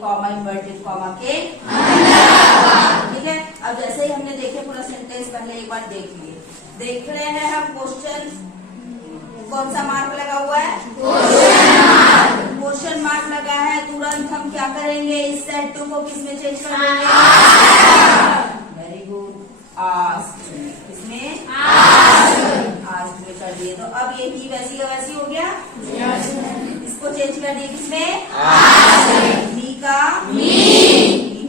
Comma inverted comma के, ठीक है। अब जैसे ही हमने देखे पूरा सेंटेंस, पहले एक बार देख लिए। देख रहे हैं हम क्वेश्चन, कौन सा मार्क लगा हुआ है? क्वेश्चन मार्क लगा है। तुरंत हम क्या करेंगे? इस सेट टू को किस में चेंज कर देंगे? Very good, asked. इसमें आस्क्ड में कर दिए। तो अब ये ही वैसी का वैसी हो गया। इसको चेंज कर दिए किसमें? मी का मी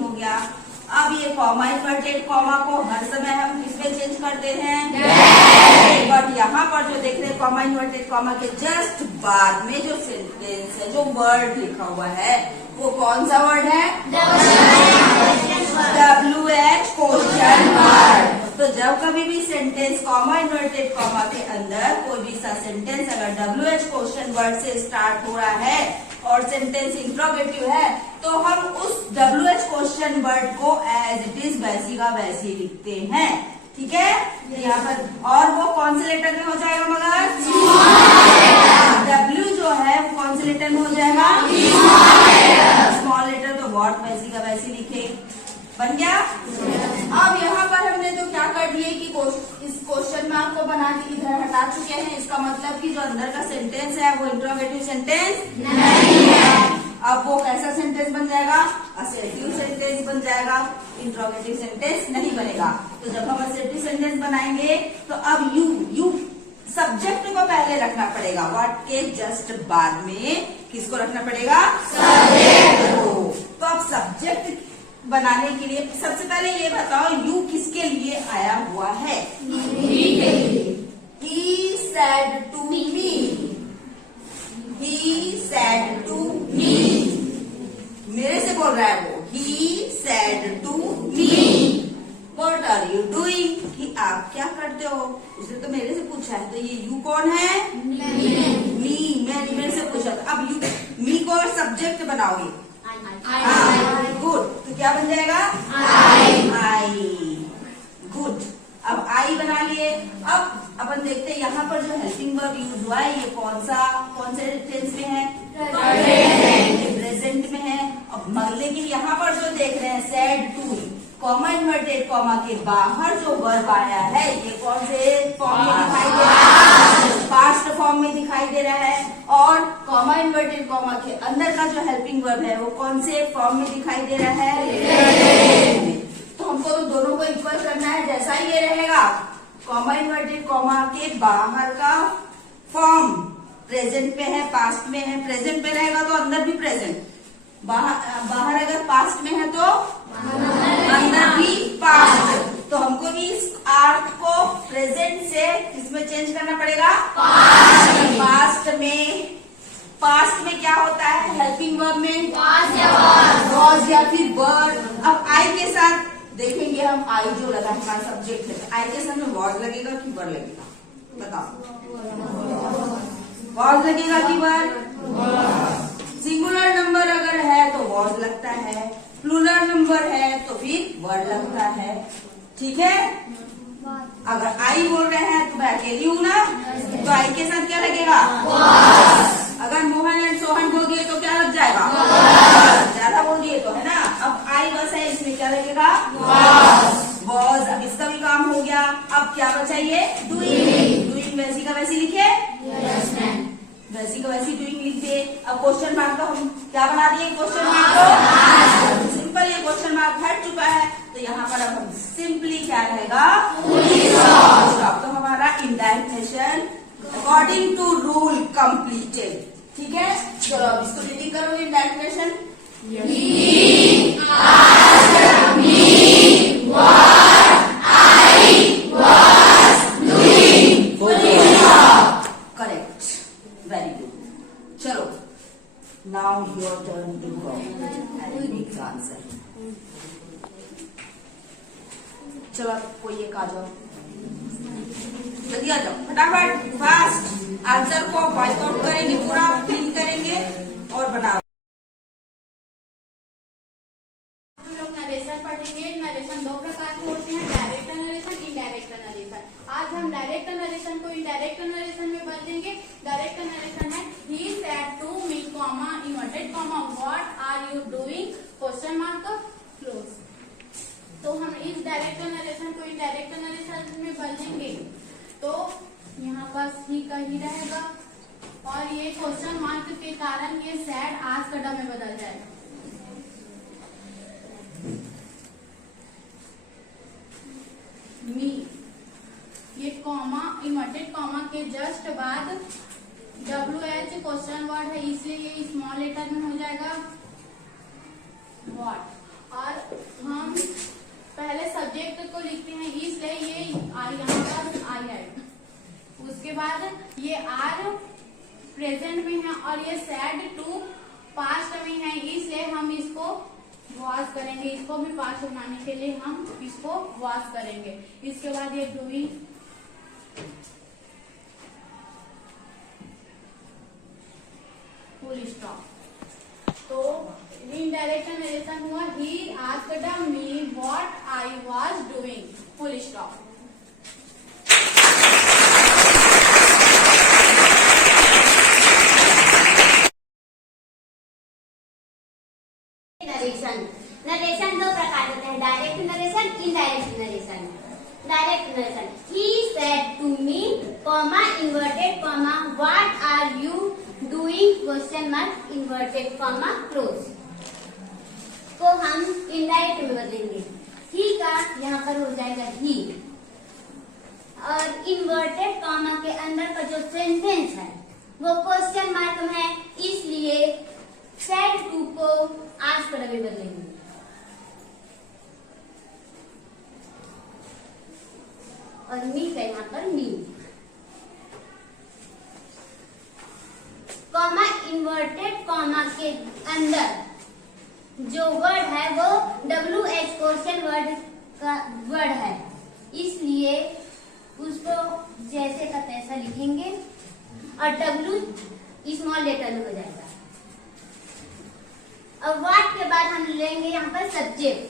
हो गया। अब ये कॉमा इन्वर्टेड कॉमा को हर समय हम किसमें चेंज करते हैं? बट यहाँ पर जो देख रहे हैं कॉमा इन्वर्टेड कॉमा के जस्ट बाद में जो सेंटेंस है, जो वर्ड लिखा हुआ है, वो कौन सा वर्ड है? WH question word. तो जब कभी भी सेंटेंस कॉमा इन्वर्टेड कॉमा के अंदर कोई भी सा सेंटेंस अगर WH क्वेश्चन वर्ड से स्टार्ट हो रहा है और सेंटेंस इंट्रोगेटिव है, तो हम उस WH क्वेश्चन वर्ड को एज इट इज वैसी का वैसी लिखते हैं, ठीक है। यहाँ पर और वो कौन से लेटर में हो जाएगा? मगर W जो है वो कौन से लेटर में हो जाएगा? Small letter. तो व्हाट वैसी का वैसी लिखे, बन गया। अब यहाँ पर हमने तो क्या कर दिए कि इस क्वेश्चन मार्क को बना के इधर हटा चुके हैं। इसका मतलब कि जो अंदर का सेंटेंस है वो इंट्रोगेटिव सेंटेंस नहीं है। अब वो कैसा सेंटेंस बन जाएगा? असर्टिव सेंटेंस बन जाएगा, इंट्रोगेटिव सेंटेंस नहीं बनेगा। तो जब हम असर्टिव सेंटेंस बनाएंगे तो अब यू सब्जेक्ट को पहले रखना पड़ेगा। व्हाट के जस्ट बाद में किसको रखना पड़ेगा? सब्जेक्ट को। तो अब सब्जेक्ट बनाने के लिए सबसे पहले ये बताओ, यू किसके लिए आया हुआ है? He said to me. He said to me. मेरे से बोल रहा है वो। He said to me. What are you doing? कि आप क्या करते हो? उसने तो मेरे से पूछा है। तो ये यू कौन है? मी। मैंने मेरे से पूछा। अब यू मी को सब्जेक्ट बनाओगे। गुड। तो क्या बन जाएगा? आई। गुड। अब आई बना लिए। अब अपन देखते हैं यहाँ पर जो हेल्पिंग वर्ब यूज हुआ है ये कौन से टेंस में है? प्रेजेंट में है। अब लेकिन यहाँ पर जो देख रहे हैं said to, comma inverted comma के बाहर जो वर्ब आया है ये कौन से फॉर्म में दिखाई दे रहा है? पास्ट फॉर्म में दिखाई दे रहा है। और कॉमा इन्वर्टेड कॉमा के अंदर का जो हेल्पिंग वर्ब है वो कौन से फॉर्म में दिखाई दे रहा है? तो हमको तो दोनों को इक्वल करना है। जैसा ही ये रहेगा कॉमा इन्वर्टेड कॉमा के बाहर का फॉर्म प्रेजेंट में है, पास्ट में है। प्रेजेंट में रहेगा तो अंदर भी प्रेजेंट, बाहर अगर पास्ट में है तो अंदर भी पास्ट। तो हमको भी इस आर्ट को प्रेजेंट से किसमें चेंज करना पड़ेगा? पास्ट में क्या होता है? हेल्पिंग वर्ब में वॉज या फिर वर। अब आई के साथ देखेंगे हम, आई जो लगा हमारा सब्जेक्ट है, आई के साथ में वॉज लगेगा कि वर लगेगा? बताओ। वॉज लगेगा कि वर? सिंगुलर नंबर अगर है तो वॉज लगता है, प्लूरल नंबर है तो फिर वर्ड लगता है, ठीक है। अगर आई बोल रहे हैं तो मैं अकेली हूँ ना, तो आई के साथ क्या लगेगा? अगर मोहन एंड सोहन बोल दिए तो क्या लग जाएगा? ज्यादा बोल दिए तो, है ना। अब आई बस है, इसमें क्या लगेगा? वॉज। अब इसका भी काम हो गया। अब क्या बचा? ये डूइंग। डूइंग वैसी का वैसी लिखे, वैसी का वैसी डूइंग लिख दे। अब क्वेश्चन मार्क को हम क्या बना दिए? क्वेश्चन मार्क को सिंपल, ये क्वेश्चन मार्क हट चुका है तो यहाँ पर अब हम सिंपली क्या रहेगा? तो हमारा indirect question according to rule completed, ठीक है। चलो अब इसको रीडिंग करो। Indirect question Now your turn to go and make the answer. चलो कोई एक आ जाओ, जल्दी आ जाओ, फटाफट फास्ट। आंसर को व्हाइट आउट करेंगे, पूरा फिल करेंगे और बनाओ। हम लोग नरेशन पढ़ेंगे। नरेशन दो प्रकार के होते हैं, डायरेक्ट नरेशन, इनडायरेक्ट नरेशन। आज हम डायरेक्ट नरेशन को इनडायरेक्ट नरेशन में बदलेंगे। डायरेक्ट नरेशन है he said to me, comma, inverted comma, what are you doing? Indirect narration में बदलेंगे तो यहाँ पर ही का ही रहेगा और ये क्वेश्चन मार्क के कारण ये सैड आज कड़ा में बदल जाएगा। मी, ये कॉमा इन्वर्टेड कॉमा के जस्ट बाद WH क्वेश्चन वर्ड है इसलिए ये स्मॉल लेटर में हो जाएगा व्हाट। और हम पहले सब्जेक्ट को लिखते हैं इसलिए ये यहाँ पर आई है। उसके बाद ये आर प्रेजेंट में है और ये सैड टू पास्ट में है इसलिए हम इसको वॉश करेंगे। इसको भी पास्ट बनाने के लिए हम इसको वॉश करेंगे। इसके बाद ये डूइंग फुल स्टॉप। तो इनडायरेक्ट नरेशन हुआ he asked me what I was doing full stop. Narration दो प्रकार होते हैं, direct narration, indirect narration. Direct narration, he said to me comma inverted comma what are you doing question mark inverted comma close को हम indirect में बदलेंगे। ही का यहाँ पर हो जाएगा ही और इन्वर्टेड कॉमा के अंदर का जो सेंटेंस है वो क्वेश्चन मार्क में है इसलिए सेड टू को आज पर भी बदलेंगे। और मी का यहाँ पर मी कॉमा इन्वर्टेड कॉमा के अंदर जो वर्ड है वो WH क्वेश्चन वर्ड का वर्ड है इसलिए उसको जैसे का तैसा लिखेंगे और W स्मॉल लेटर में हो जाएगा। और व्हाट के बाद हम लेंगे यहाँ पर सब्जेक्ट।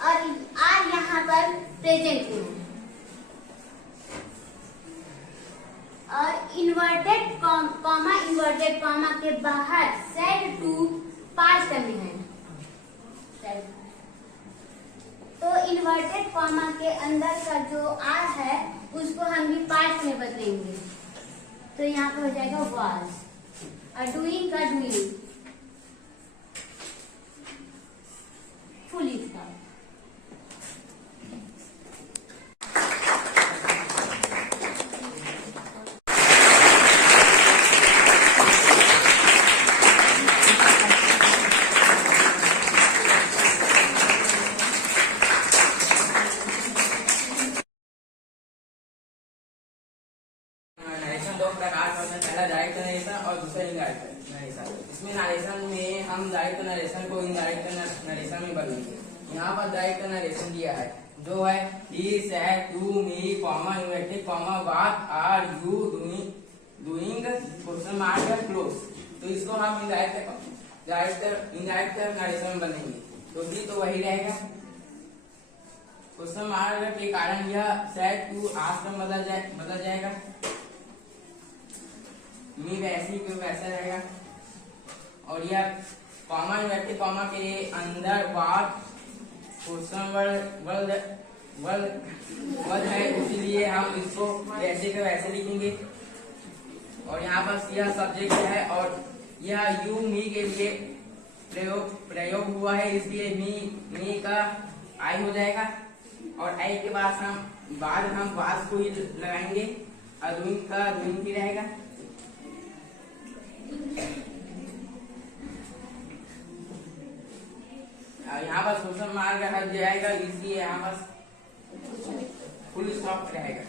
और आर यहाँ पर प्रेजेंट में और इन्वर्टेड कॉमा इन्वर्टेड कॉमा के बाहर सेड टू पास्ट में है। तो इन्वर्टेड कॉमा के अंदर का जो आर है उसको हम भी पास्ट में बदलेंगे तो यहाँ पे हो जाएगा वाज और डूइंग का डूइंग फुल स्टॉप। दो प्रकार का होता है, पहला डायरेक्ट नरेशन और दूसरा इनडायरेक्ट नरेशन। इसमें नरेशन में हम डायरेक्ट नरेशन को इनडायरेक्ट नरेशन में बदलेंगे। यहाँ पर डायरेक्ट नरेशन दिया है जो है he said to me comma inverted comma what are you doing question mark close. तो इसको हम इनडायरेक्ट नरेशन में बदलेंगे तो भी तो वही रहेगा। क्वेश्चन मार्क के कारण यह सेड टू आस्क्ड में बदल जाएगा। मी वैसी क्यों वैसा रहेगा और यह कॉमा इन्वर्टेड कॉमा के अंदर व्हाट क्वेश्चन वर्ड है इसीलिए हम इसको वैसे के वैसे लिखेंगे। और यहाँ पर यह सब्जेक्ट है और यह यू मी के लिए प्रयोग हुआ है इसलिए मी का आई हो जाएगा और आई के बाद हम वास को ही लगाएंगे और डूइंग का डूइंग ही रहेगा। यहाँ पर क्वेश्चन मार्क हट जाएगा इसलिए यहाँ पर फुल स्टॉप रहेगा।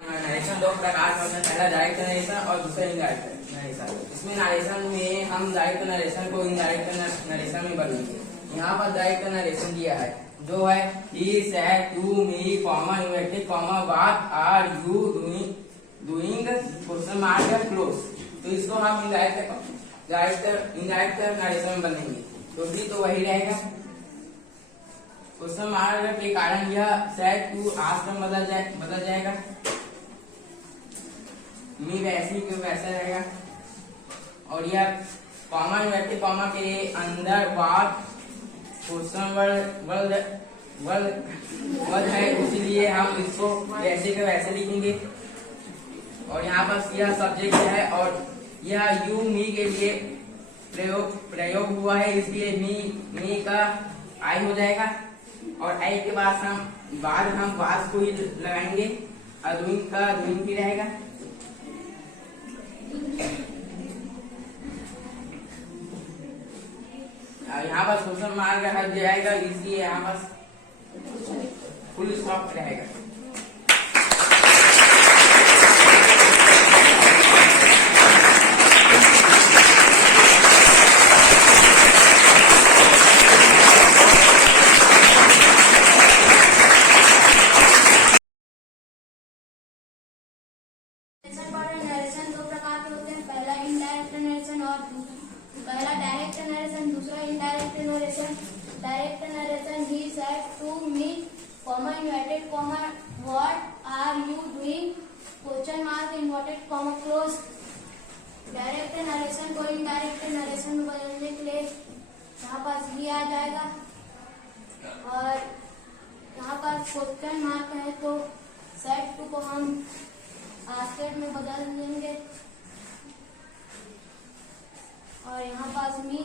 नरेशन दो प्रकार का होता है, पहला डायरेक्ट नरेशन और दूसरा इनडायरेक्ट नरेशन। इसमें नरेशन में हम डायरेक्ट नरेशन को इनडायरेक्ट नरेशन में बदलेंगे। यहाँ पर डायरेक्ट नरेशन दिया है जो है he said to me comma inverted comma what are you doing question mark close. तो इसको हम इनडायरेक्ट नरेशन में बनेंगे तो भी तो वही रहेगा। क्वेश्चन मार्क के कारण यह said to ask में बदल जाएगा मी वैसे ही क्यों वैसा रहेगा। और यह कॉमा इन्वर्टेड कॉमा के अंदर बात क्वेश्चन वर्ड है इसीलिए हम इसको वैसे के वैसे लिखेंगे। और यहाँ पर यह सब्जेक्ट है और यह यू मी के लिए प्रयोग हुआ है इसलिए मी का आई हो जाएगा। और आई के बाद हम वास को ही लगाएंगे और डूइंग का डूइंग भी रहेगा। यहाँ पर क्वेश्चन मार्क हट जाएगा इसलिए यहाँ पर फुल स्टॉप रहेगा। नरेशन दो प्रकार के होते हैं, पहला इनडायरेक्ट नरेशन और पहला डायरेक्ट नरेशन, दूसरा indirect narration. Direct narration he said to me comma inverted comma what are you doing question mark inverted comma close. Direct narration को इनडायरेक्ट नरेशन में बदलने के लिए यहाँ पास ही आ जाएगा और यहाँ पर क्वेश्चन मार्क है तो सेड टू को हम आस्केट में बदल देंगे और यहाँ पास मी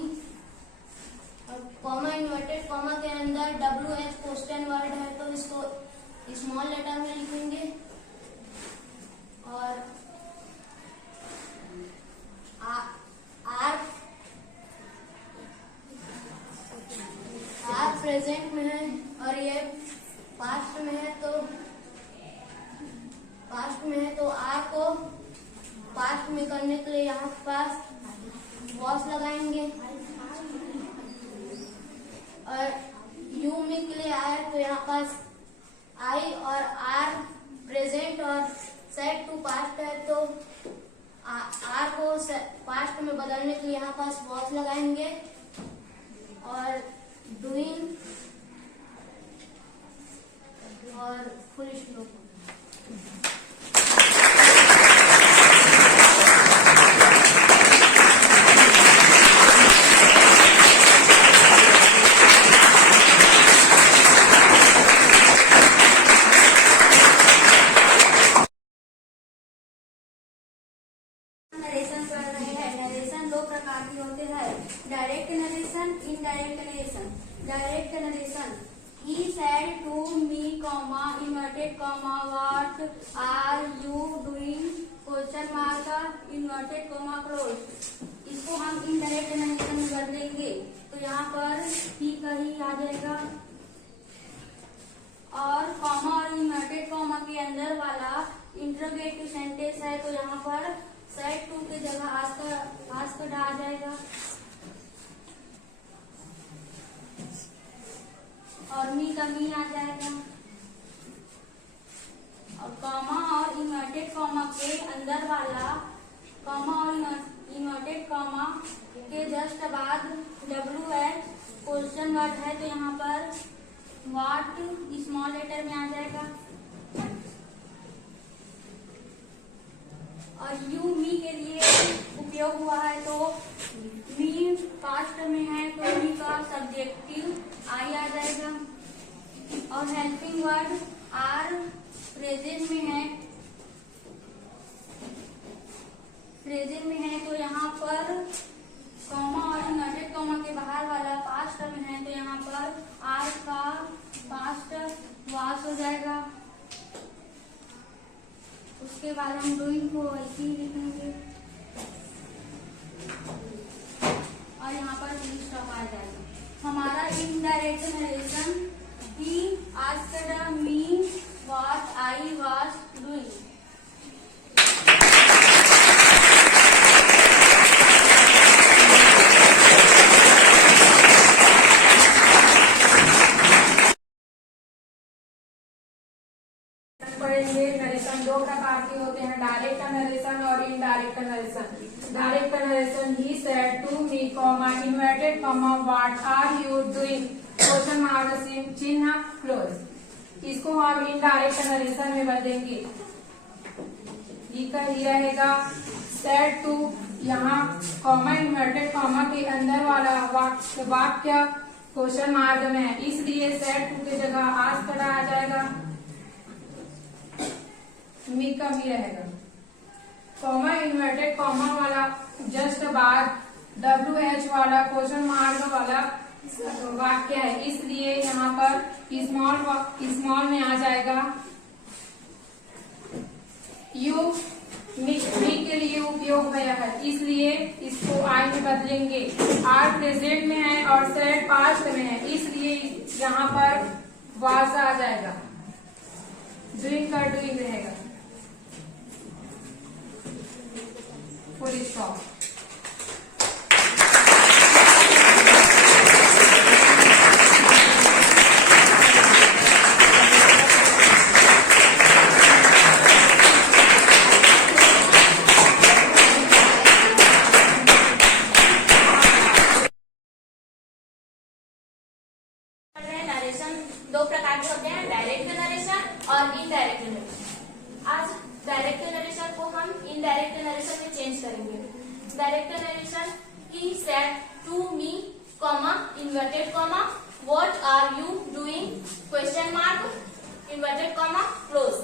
और कॉमा इन्वर्टेड कॉमा के अंदर WH क्वेश्चन वर्ड है तो इसको स्मॉल लेटर में लिखेंगे और आर प्रेजेंट में है और ये पास्ट में है तो आर को पास्ट में करने के लिए यहाँ पास वॉस लगाएंगे और यू में के लिए आए तो यहाँ पास आई और आर प्रेजेंट और सेट टू पास्ट है तो आर को पास्ट में बदलने के लिए यहाँ पास वॉस लगाएंगे और डूइंग और फुल स्टॉप। नरेशन दो प्रकार के होते हैं, direct narration, indirect narration. Direct narration he said to me comma inverted comma what are you doing question mark inverted comma close। इसको हम इनडायरेक्ट नरेशन में कर देंगे तो यहाँ पर ही का ही आ जाएगा और कॉमा और इनवर्टेड कॉमा के अंदर वाला इंटरोगेटिव सेंटेंस है तो यहाँ पर सेट टू की जगह आस्क्ड आ जाएगा और मी का मी आ जाएगा और कॉमा और इनवर्टेड कॉमा के अंदर वाला कॉमा और इनवर्टेड कॉमा के जस्ट बाद WH क्वेश्चन वर्ड है तो यहाँ पर व्हाट स्मॉल लेटर में आ जाएगा और यू मी के लिए उपयोग हुआ है तो मी पास्ट में है तो मी का सब्जेक्टिव आई आ जाएगा और हेल्पिंग वर्ड आर प्रेजेंट में है तो यहाँ पर कॉमा और इनवर्टेड कॉमा के बाहर वाला पास्ट में है तो यहाँ पर आर का पास्ट वास हो जाएगा। उसके बाद हम डूइंग को ऐसे ही लिखेंगे और यहाँ पर फुल स्टॉप आ जाएगा। हमारा indirect narration he asked me what I was doing. दो प्रकार के होते हैं, डायरेक्ट नरेशन और indirect narration. Direct narration, he said to me comma inverted comma what are you doing question mark चिन्ह क्लोज। इसको हम इनडायरेक्ट नरेशन में बदलेंगे। ही का ही रहेगा सेड टू, यहाँ कॉमा इन्वर्टेड कॉमा के अंदर वाला वाक्य क्वेश्चन मार्क में है, इसलिए सेड टू की जगह आस्क्ड आ जाएगा, मी का भी रहेगा। कॉमा इन्वर्टेड कॉमा वाला जस्ट बाद WH वाला क्वेश्चन मार्क वाला वाक्य है, इसलिए यहाँ पर स्मॉल में आ जाएगा यू, मी के लिए उपयोग हुआ है, इसलिए इसको आई में बदलेंगे। आर प्रेजेंट में है और सेड पास्ट में है, इसलिए यहाँ पर वाज आ जाएगा, डूइंग का डूइंग रहेगा, फुल स्टॉप। दो प्रकार के होते हैं, डायरेक्ट नरेशन और इनडायरेक्ट नरेशन। आज डायरेक्ट नरेशन को हम इनडायरेक्ट नरेशन में चेंज करेंगे। Direct narration, he said to me comma inverted comma what are you doing question mark inverted comma close.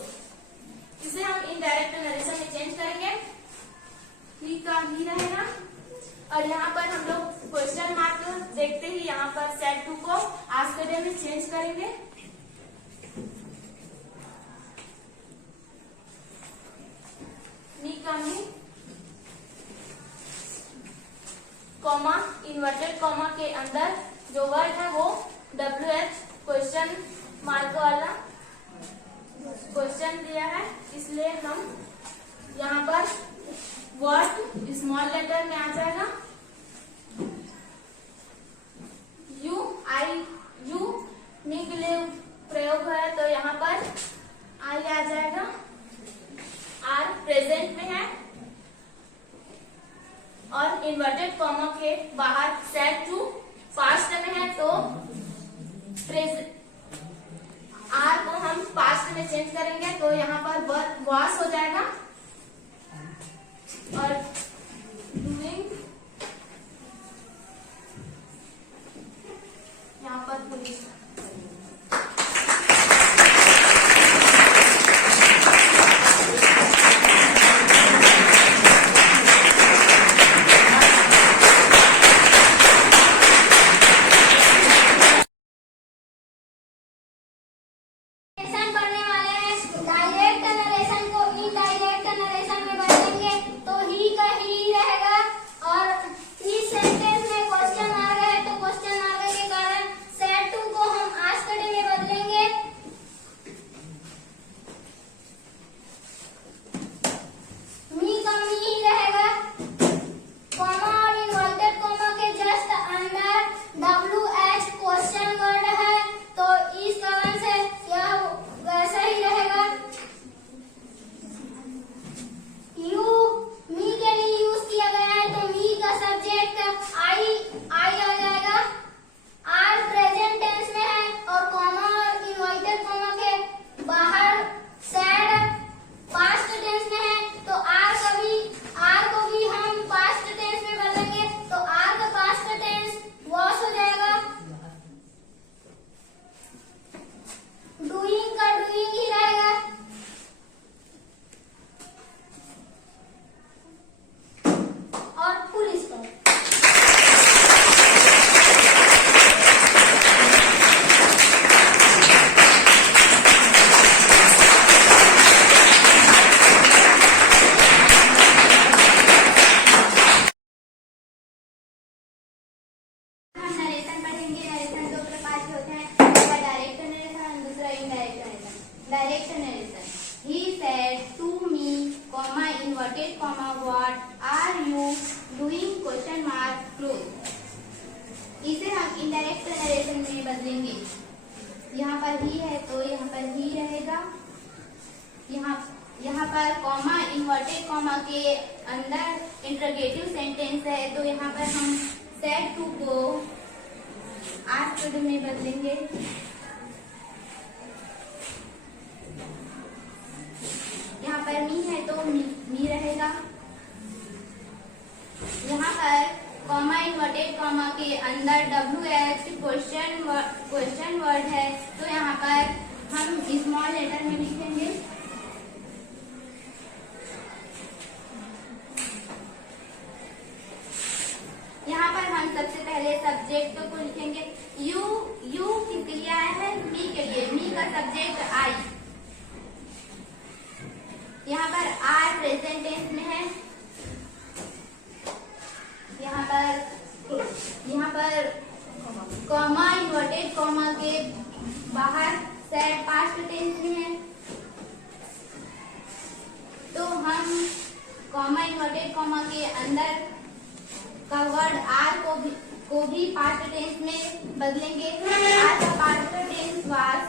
इसे हम इनडायरेक्ट नरेशन में चेंज करेंगे। ही का ही रहेगा और यहाँ पर हम लोग क्वेश्चन मार्क देखते ही यहाँ पर सेड टू को आस्क्ड में चेंज करेंगे। मी का मी, कॉमा इन्वर्टेड कॉमा के अंदर जो वर्ड है वो WH क्वेश्चन मार्क वाला क्वेश्चन दिया है, इसलिए हम यहाँ पर वर्ड स्मॉल लेटर में आ जाएगा। यू मी के लिए प्रयोग है तो यहाँ पर आई आ जाएगा। आर प्रेजेंट में है और इन्वर्टेड कॉमा के बाहर सेड टू पास्ट में है, तो आर को हम पास्ट में चेंज करेंगे तो यहाँ पर वास हो जाएगा और डूइंग यहाँ पर पुलिस। पढ़ने वाले हैं डायरेक्ट नरेशन को इनडायरेक्ट नरेशन में बदलेंगे, तो ही का ही रहेगा और इस सेंटेंस में क्वेश्चन आ गया है तो क्वेश्चन आ गए के कारण सेड टू को हम आस्क्ड में बदलेंगे। मी का मी ही रहेगा, कॉमा और इन्वर्टेड कॉमा के जस्ट अंदर WH क्वेश्चन वर्ड है, तो इस कारण से यह वैसा ही रहेगा। यू मी के लिए यूज किया गया है तो मी का सब्जेक्ट आई आ जाएगा। आर प्रेजेंट टेंस में है और कॉमा और इन्वर्टेड कॉमा के बाहर सेड पास्ट टेंस में है, तो आर को भी हम पास्ट टेंस में बदलेंगे, तो आर का पास्ट टेंस वॉश हो जाएगा। डूइंग का डूइंग ही रहेगा। और फुल स्टॉप। हम नरेशन पढ़ेंगे। नरेशन दो प्रकार के होते हैं, पहला डायरेक्ट नरेशन, दूसरा indirect narration. Direct narration, he said to me comma inverted comma what are you doing question mark close. इसे हम इनडायरेक्ट नरेशन में बदलेंगे। यहाँ पर ही है तो यहाँ पर ही रहेगा, यहाँ यहाँ पर कॉमा इन्वर्टेड कॉमा के अंदर इंटरोगेटिव सेंटेंस है, तो यहाँ पर हम सेड टू को आस्क्ड में बदलेंगे। यहाँ पर मी है तो मी रहेगा। यहाँ पर कॉमा इन्वर्टेड कॉमा के अंदर WH क्वेश्चन वर्ड है, तो यहाँ पर हम स्मॉल लेटर में लिखेंगे। यहाँ पर हम सबसे पहले सब्जेक्ट को लिखेंगे। यू किसके लिए आया है? मी के लिए। मी का सब्जेक्ट आई। यहाँ पर आर प्रेजेंट टेंस में है। यहाँ पर कॉमा इन्वर्टेड कॉमा के बाहर सेड पास्ट टेंस में है, तो हम कॉमा इन्वर्टेड कॉमा के अंदर का वर्ड आर को भी पास्ट टेंस में बदलेंगे। आर का पास्ट टेंस वाज